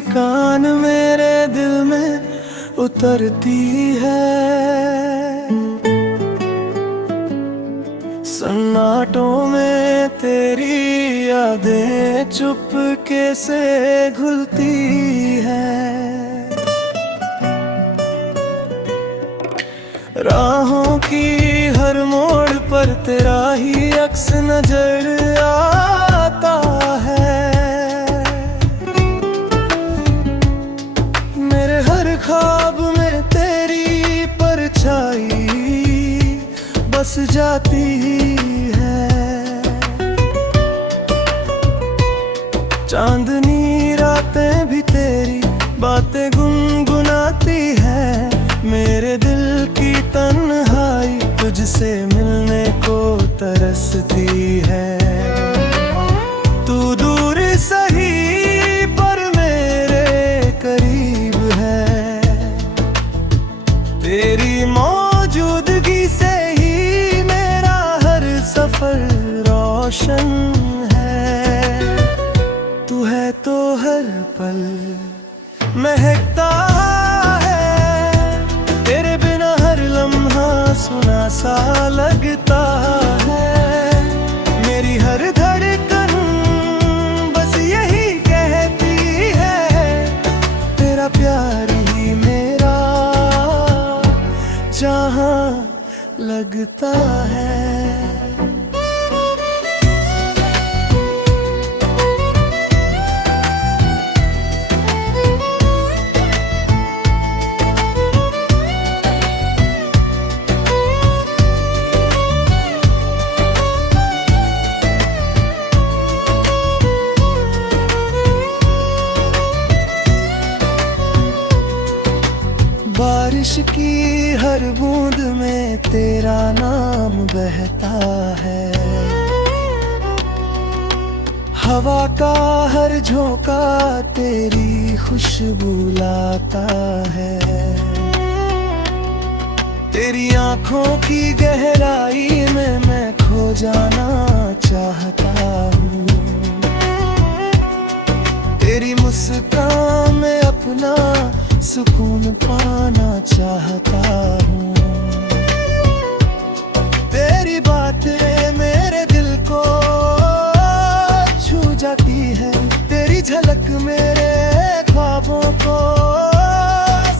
मुस्कान मेरे दिल में उतरती है। सन्नाटों में तेरी यादें चुपके से घुलती है। राहों की हर मोड़ पर तेरा ही अक्स नजर आता है। मेरे हर ख्वाब में तेरी परछाई बस जाती है। चांदनी रातें भी तेरी बातें गुनगुनाती है। मेरे दिल की तन्हाई तुझसे मिलने को तरसती है। तू दूर सही पर मेरे करीब है। तेरी मौजूदगी से ही मेरा हर सफर रोशन है। तू है तो हर पल महकता है। तेरे बिना हर लम्हा सुना सा लगता है। मेरी हर धड़कन बस यही कहती है, तेरा प्यार ही मेरा जहां लगता है। बारिश की हर बूंद में तेरा नाम बहता है। हवा का हर झोंका तेरी खुशबू लाता है। तेरी आंखों की गहराई में मैं खो जाना चाहता हूँ। तेरी मुस्कान में अपना सुकून पाना चाहता हूँ। तेरी बातें मेरे दिल को छू जाती है। तेरी झलक मेरे ख्वाबों को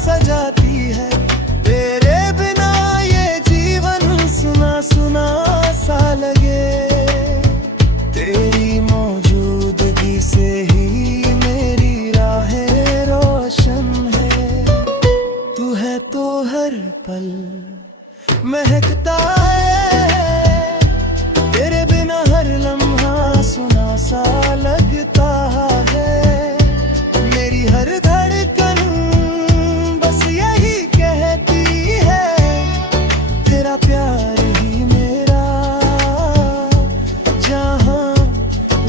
सजाती है। तेरे बिना ये जीवन सुना सुना सा लगे। तेरी मौजूदगी से ही मेरी राहें रोशन है। तू है तो हर पल महकता है। तेरे बिना हर लम्हा सुना सा लगता है। मेरी हर धड़कन बस यही कहती है, तेरा प्यार ही मेरा जहां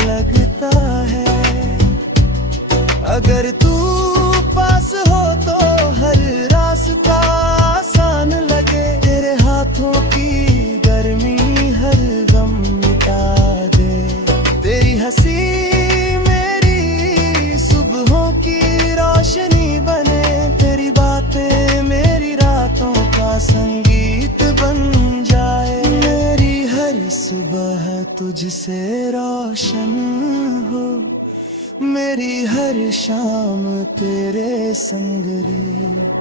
लगता है। अगर तू पास हो तो हर रास्ता आसान लगे। तेरे हाथों की गर्मी हर गम मिटा दे। तेरी हंसी मेरी सुबहों की रोशनी बने। तेरी बातें मेरी रातों का संगीत बन जाए। मेरी हर सुबह तुझसे रोशन हो। मेरी हर शाम तेरे संग रे।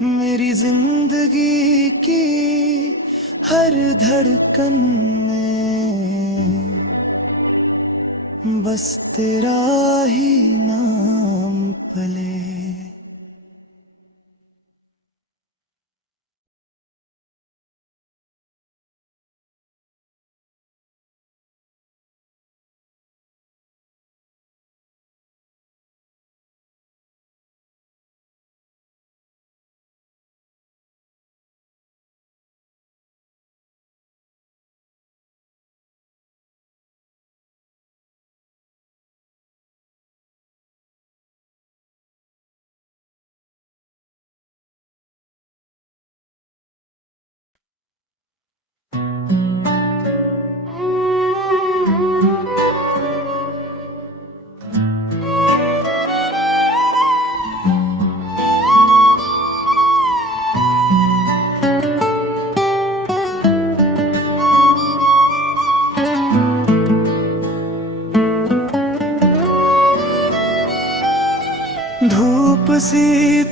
मेरी जिंदगी की हर धड़कन में बस तेरा ही नाम पले।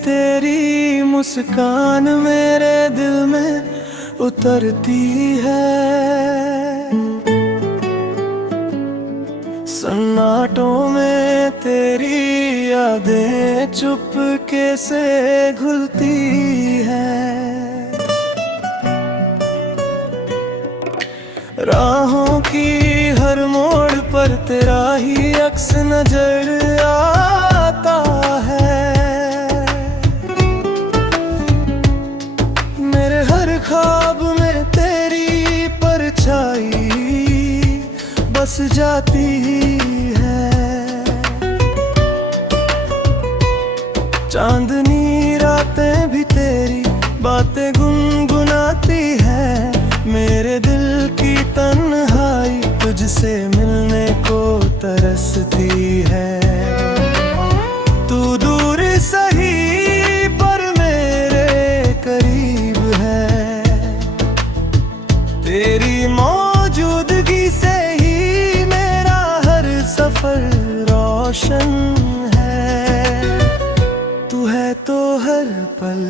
तेरी मुस्कान मेरे दिल में उतरती है। सन्नाटों में तेरी यादें चुपके से घुलती है। राहों की हर मोड़ पर तेरा ही अक्स नजर आता है। मेरे हर ख्वाब में तेरी परछाई बस जाती है। चांदनी रातें भी तेरी बातें गुनगुनाती है। मेरे दिल की तन्हाई तुझसे मिलने को तरसती है। तू दूर सही पर मेरे करीब है। तेरी मौजूदगी से ही मेरा हर सफर रोशन है। तू है तो हर पल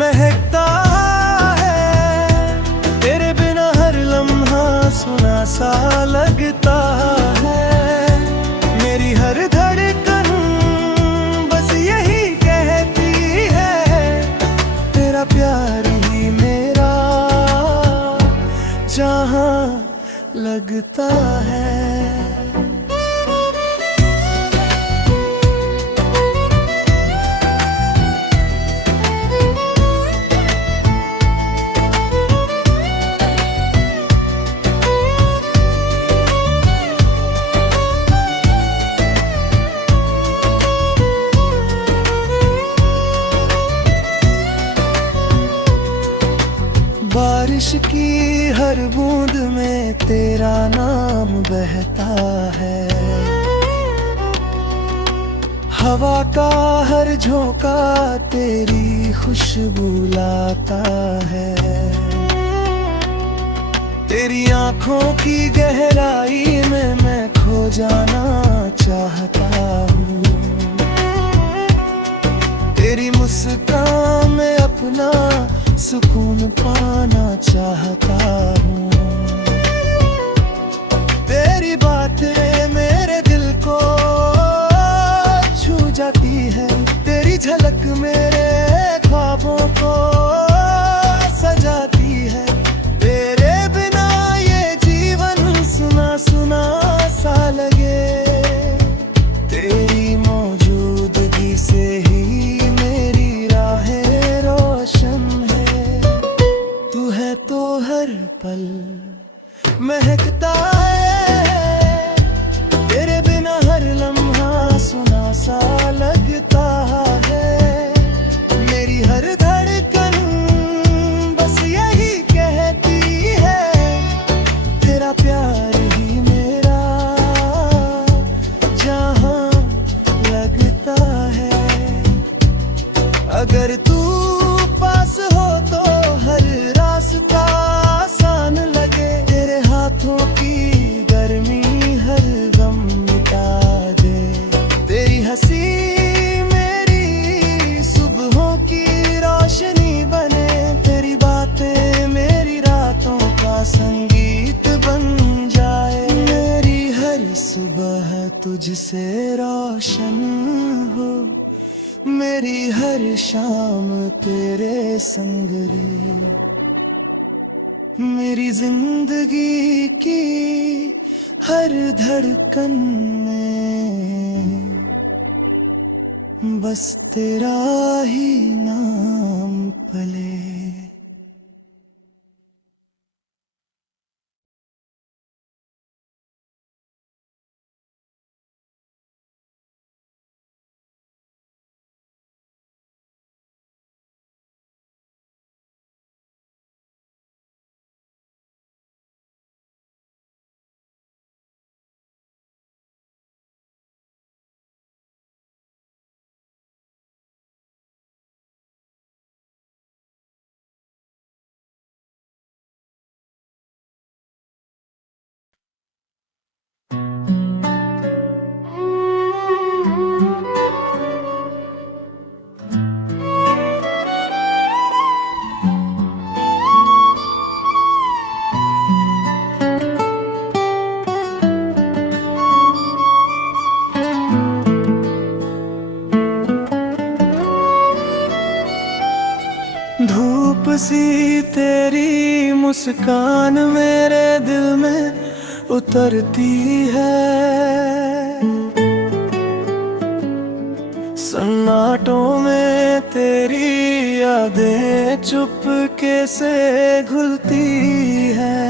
महकता है। तेरे बिना हर लम्हा सुना सा लगता है। मेरी हर धड़कन बस यही कहती है, तेरा प्यार ही मेरा जहां लगता है। बारिश की हर बूंद में तेरा नाम बहता है। हवा का हर झोंका तेरी खुशबू लाता है। तेरी आंखों की गहराई में मैं खो जाना चाहता हूँ। तेरी मुस्कान में अपना सुकून पाना चाहता हूँ। तेरी बातें मेरे दिल को छू जाती है। तेरी झलक मेरे ख्वाबों को सजाती है। तेरे बिना ये जीवन सुना सुना सा लगे। तेरी मौजूदगी से ही मेरी राहें रोशन तो हर पल महकता है। तेरे बिना हर लम्हा सुना सा लगता है। मेरी हर धड़कन बस यही कहती है, तेरा प्यार ही मेरा जहां लगता है। अगर तू पास हो तो हर रास्ता आसान लगे। तेरे हाथों की गर्मी हर गम मिटा दे। तेरी हंसी मेरी सुबहों की रोशनी बने। तेरी बातें मेरी रातों का संगीत बन जाए। मेरी हर सुबह तुझसे रोशन हो। मेरी हर शाम तेरे संग रे। मेरी जिंदगी की हर धड़कन में बस तेरा ही नाम पले। धूप सी तेरी मुस्कान मेरे दिल में उतरती है। सन्नाटों में तेरी यादें चुपके से घुलती है।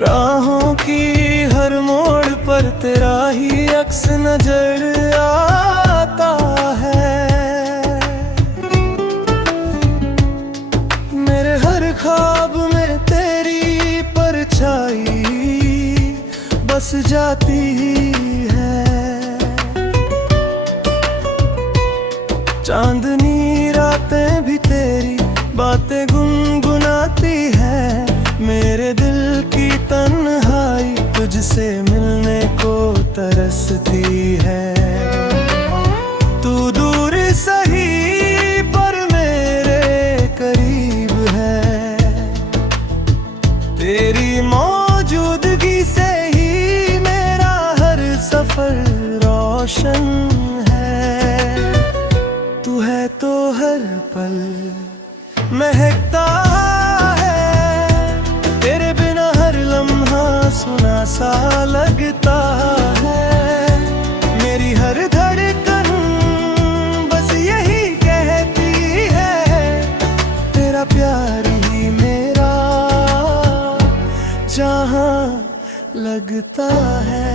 राहों की हर मोड़ पर तेरा ही अक्स नजर आता है। मेरे हर ख्वाब में तेरी परछाई बस जाती है। चांदनी रातें भी तेरी बातें गुनगुनाती है। मेरे दिल की तन्हाई तुझसे मिलने को तरसती है। तू दूर सही पर मेरे करीब है। तेरी मौजूदगी से ही मेरा हर सफर रोशन है। तू है तो हर पल महकता सुना सा लगता है। मेरी हर धड़कन बस यही कहती है, तेरा प्यार ही मेरा जहां लगता है।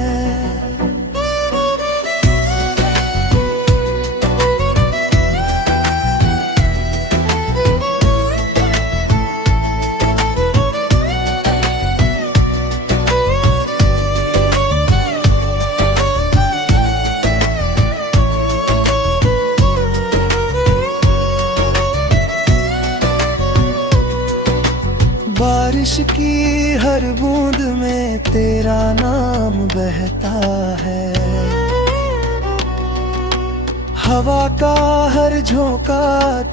बारिश की हर बूंद में तेरा नाम बहता है। हवा का हर झोंका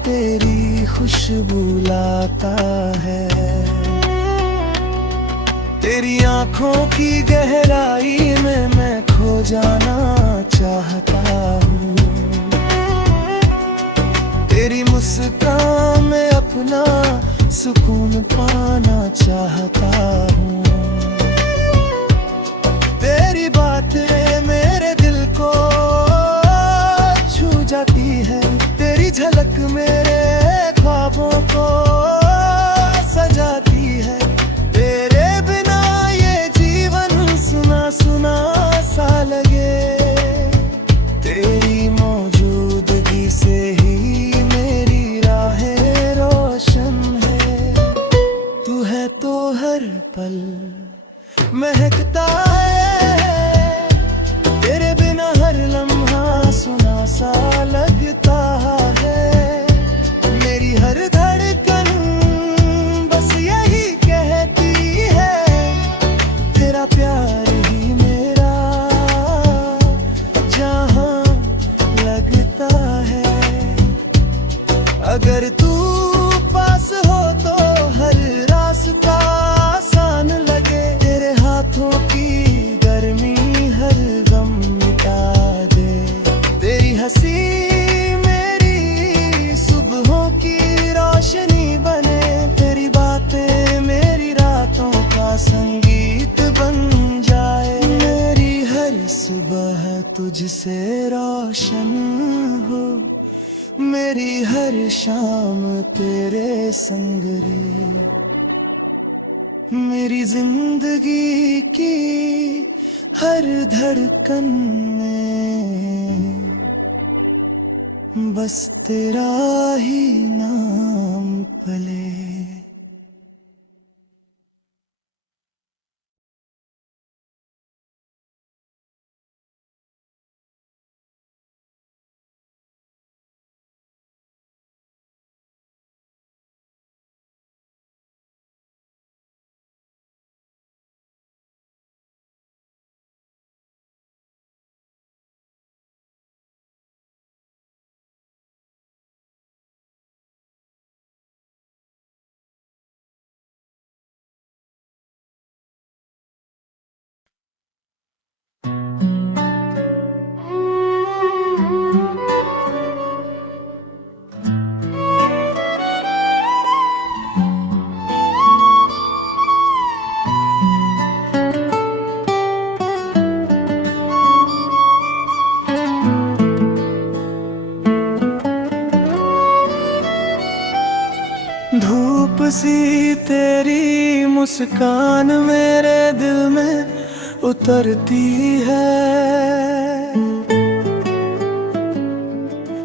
तेरी खुशबू लाता है। तेरी आंखों की गहराई में मैं खो जाना चाहता हूँ। तेरी मुस्कान में अपना सुकून पाना चाहता हूँ। तेरी बातें मेरे दिल को छू जाती है। तेरी झलक मेरे ख्वाबों को सजाती है। तेरे बिना ये जीवन सुना सुना सा लगे। तेरी मौजूदगी से ही मेरी राहें रोशन तो हर पल महकता है। तेरे बिना हर लम्हा सुना सा लगता है। मेरी हर धड़कन बस यही कहती है, तेरा प्यार ही मेरा जहां लगता है। अगर तू पास हो तो हर रास्ता आसान लगे। तेरे हाथों की गर्मी हर गम मिटा दे। तेरी हंसी मेरी सुबहों की रोशनी बने। तेरी बातें मेरी रातों का संगीत बन जाए। मेरी हर सुबह तुझसे रोशन हो। मेरी हर शाम तेरे संग रे। मेरी जिंदगी की हर धड़कन में बस तेरा ही नाम पले। मुस्कान मेरे दिल में उतरती है।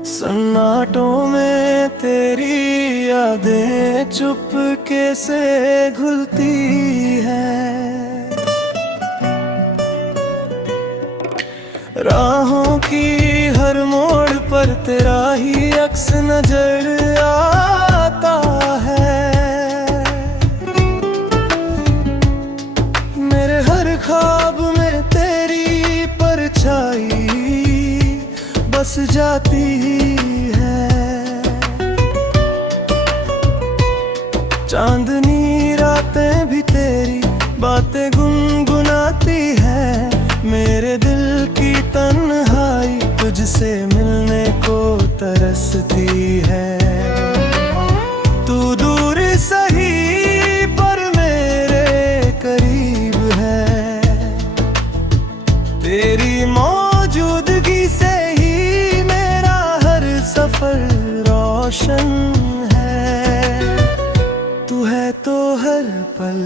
सन्नाटों में तेरी यादें चुपके से घुलती है। राहों की हर मोड़ पर तेरा ही अक्स नजर आता है। मेरे हर ख्वाब में तेरी परछाई बस जाती है। चांदनी रातें भी तेरी बातें गुनगुनाती है। मेरे दिल की तन्हाई तुझसे मिलने को तरसती है। तू दूर सही पर मेरे करीब है। तेरी मौजूदगी से ही मेरा हर सफर रोशन है। तू है तो हर पल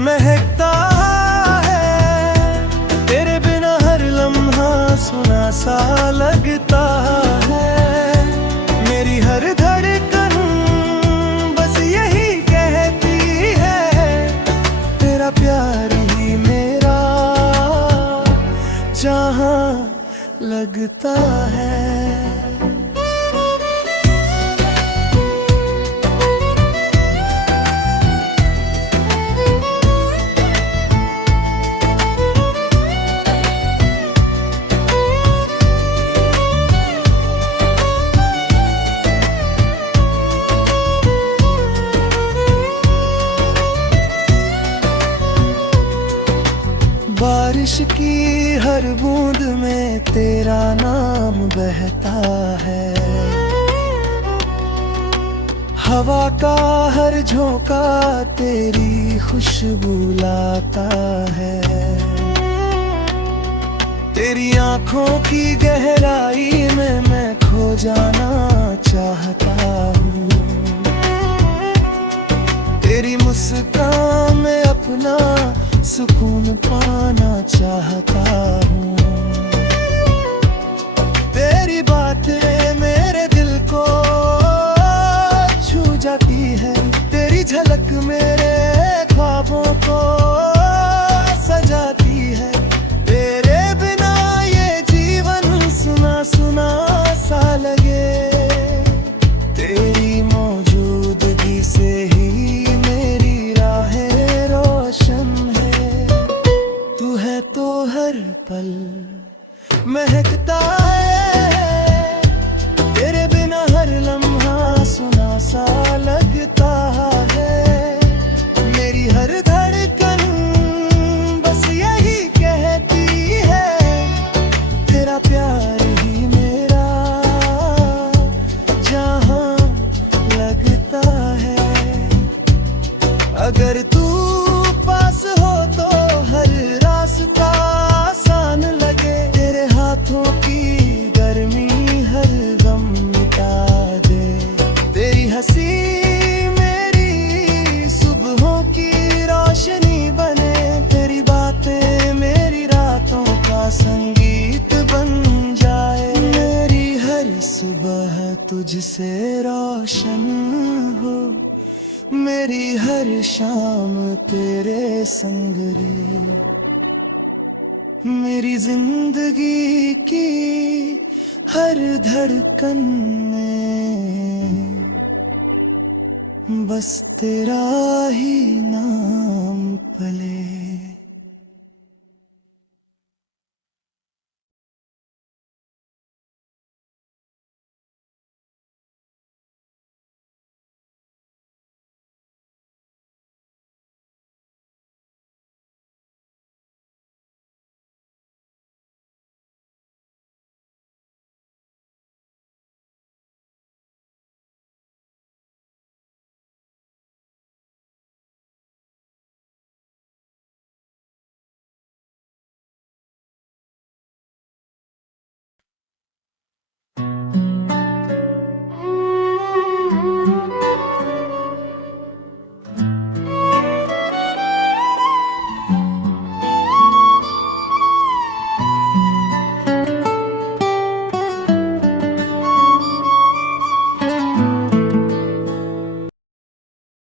महकता सुना सा लगता है। मेरी हर धड़कन बस यही कहती है, तेरा प्यार ही मेरा जहां लगता है। बारिश की हर बूंद में तेरा नाम बहता है। हवा का हर झोंका तेरी खुशबू लाता है। तेरी आंखों की गहराई में मैं खो जाना चाहता हूँ। तेरी मुस्कान में अपना सुकून पाना चाहता हूँ। तेरी बातें मेरे दिल को छू जाती है। तेरी झलक मेरे ख्वाबों को सजाती है। तेरे बिना ये जीवन सुना सुना सा लगे। तेरी मौजूदगी से ही मेरी राहें रोशन तो हर पल महकता है। तेरे बिना हर लम्हा सुना सा लगता है। मेरी हर धड़कन बस यही कहती है, तेरा प्यार ही मेरा जहां लगता है। अगर तू पास हो तो हर रास्ता आसान लगे। तेरे हाथों की गर्मी हर गम मिटा दे। तेरी हंसी मेरी सुबहों की रोशनी बने। तेरी बातें मेरी रातों का संगीत बन जाए। मेरी हर सुबह तुझसे रोशन हो। मेरी हर शाम तेरे संग रे। मेरी जिंदगी की हर धड़कन में बस तेरा ही नाम पले।